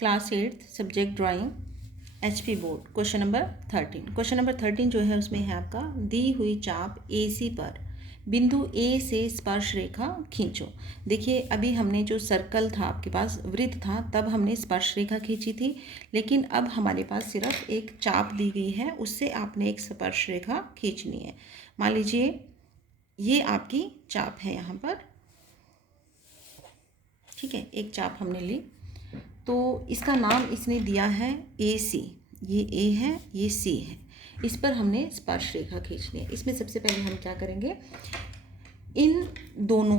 Class 8 subject drawing HP board question number 13। Question number 13 जो है उसमें है आपका दी हुई चाप AC पर बिंदु A से स्पर्श रेखा खींचो। देखिए अभी हमने जो सर्कल था आपके पास वृत्त था तब हमने स्पर्श रेखा खींची थी, लेकिन अब हमारे पास सिर्फ एक चाप दी गई है, उससे आपने एक स्पर्श रेखा खींचनी है। मान लीजिए ये आपकी चाप है यहाँ पर, ठीक है, एक चाप हमने ली तो इसका नाम इसने दिया है AC। ये A है, ये C है, इस पर हमने स्पर्श रेखा खींचनी है। इसमें सबसे पहले हम क्या करेंगे, इन दोनों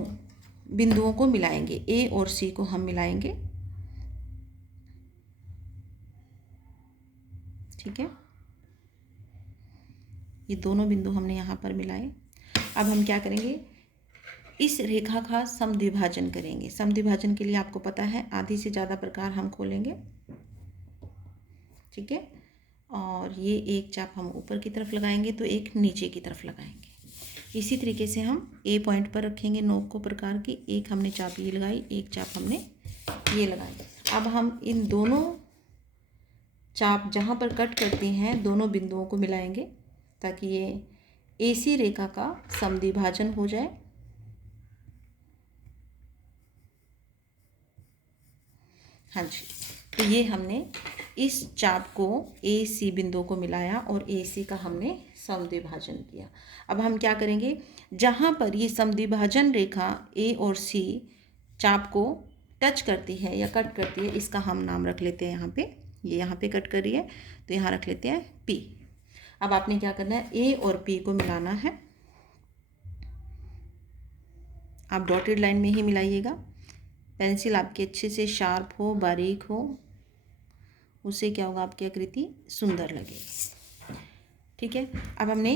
बिंदुओं को मिलाएंगे, A और C को हम मिलाएंगे, ठीक है। ये दोनों बिंदु हमने यहाँ पर मिलाए। अब हम क्या करेंगे, इस रेखा का समद्विभाजन करेंगे। समद्विभाजन के लिए आपको पता है आधी से ज़्यादा प्रकार हम खोलेंगे, ठीक है। और ये एक चाप हम ऊपर की तरफ लगाएंगे तो एक नीचे की तरफ लगाएंगे। इसी तरीके से हम A पॉइंट पर रखेंगे नोक को प्रकार की, एक हमने चाप ये लगाई, एक चाप हमने ये लगाई। अब हम इन दोनों चाप जहाँ पर कट करती हैं दोनों बिंदुओं को मिलाएंगे ताकि ये AC रेखा का समद्विभाजन हो जाए। हाँ जी, तो ये हमने इस चाप को AC बिंदु को मिलाया और AC का हमने समद्विभाजन किया। अब हम क्या करेंगे, जहाँ पर ये समद्विभाजन रेखा A और C चाप को टच करती है या कट करती है, इसका हम नाम रख लेते हैं यहाँ पे, ये यहाँ पे कट कर रही है तो यहाँ रख लेते हैं P। अब आपने क्या करना है, A और P को मिलाना है। आप डॉटेड लाइन में ही मिलाइएगा, पेंसिल आपकी अच्छे से शार्प हो, बारीक हो, उससे क्या होगा, आपकी आकृति सुंदर लगेगी, ठीक है। अब हमने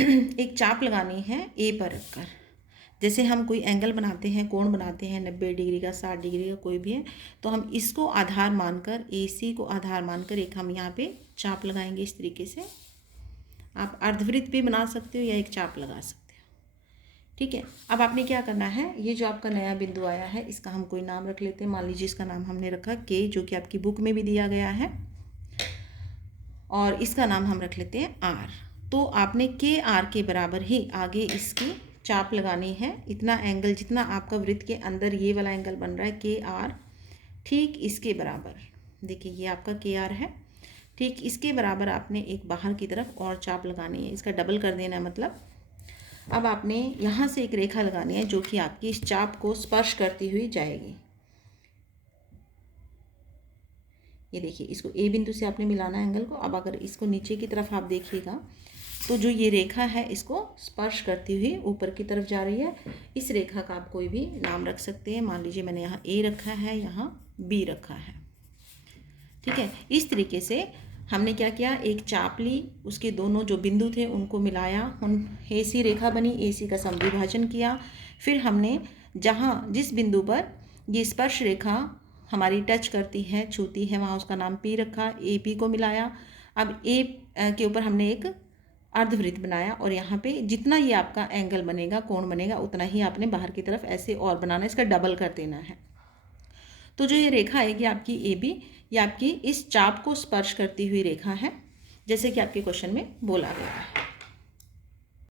एक चाप लगानी है A पर रखकर। जैसे हम कोई एंगल बनाते हैं, कोण बनाते हैं 90 डिग्री का, 60 डिग्री का, कोई भी है, तो हम इसको आधार मानकर, AC को आधार मानकर एक हम यहाँ पे चाप लगाएंगे। इस तरीके से आप अर्धवृत्त भी बना सकते हो या एक चाप लगा सकते हो, ठीक है। अब आपने क्या करना है, ये जो आपका नया बिंदु आया है इसका हम कोई नाम रख लेते हैं। मान लीजिए इसका नाम हमने रखा K, जो कि आपकी बुक में भी दिया गया है, और इसका नाम हम रख लेते हैं R। तो आपने KR के बराबर ही आगे इसकी चाप लगानी है। इतना एंगल जितना आपका वृत्त के अंदर ये वाला एंगल बन रहा है KR, ठीक इसके बराबर, देखिए ये आपका KR है, ठीक इसके बराबर आपने एक बाहर की तरफ और चाप लगानी है, इसका डबल कर देना है मतलब। अब आपने यहाँ से एक रेखा लगानी है जो कि आपकी इस चाप को स्पर्श करती हुई जाएगी। ये देखिए, इसको A बिंदु से आपने मिलाना है एंगल को। अब अगर इसको नीचे की तरफ आप देखिएगा तो जो ये रेखा है इसको स्पर्श करती हुई ऊपर की तरफ जा रही है। इस रेखा का आप कोई भी नाम रख सकते हैं। मान लीजिए मैंने यहाँ A रखा है, यहाँ B रखा है, ठीक है। इस तरीके से हमने क्या किया, एक चाप ली, उसके दोनों जो बिंदु थे उनको मिलाया, उन AC रेखा बनी, AC का समद्विभाजन किया। फिर हमने जहाँ जिस बिंदु पर ये स्पर्श रेखा हमारी टच करती है, छूती है, वहाँ उसका नाम P रखा, AP को मिलाया। अब A के ऊपर हमने एक अर्धवृत्त बनाया और यहाँ पे जितना ये आपका एंगल बनेगा, कोण बनेगा, उतना ही आपने बाहर की तरफ ऐसे और बनाना है, इसका डबल कर देना है। तो जो ये रेखा आएगी आपकी AB, ये आपकी इस चाप को स्पर्श करती हुई रेखा है, जैसे कि आपके क्वेश्चन में बोला गया है।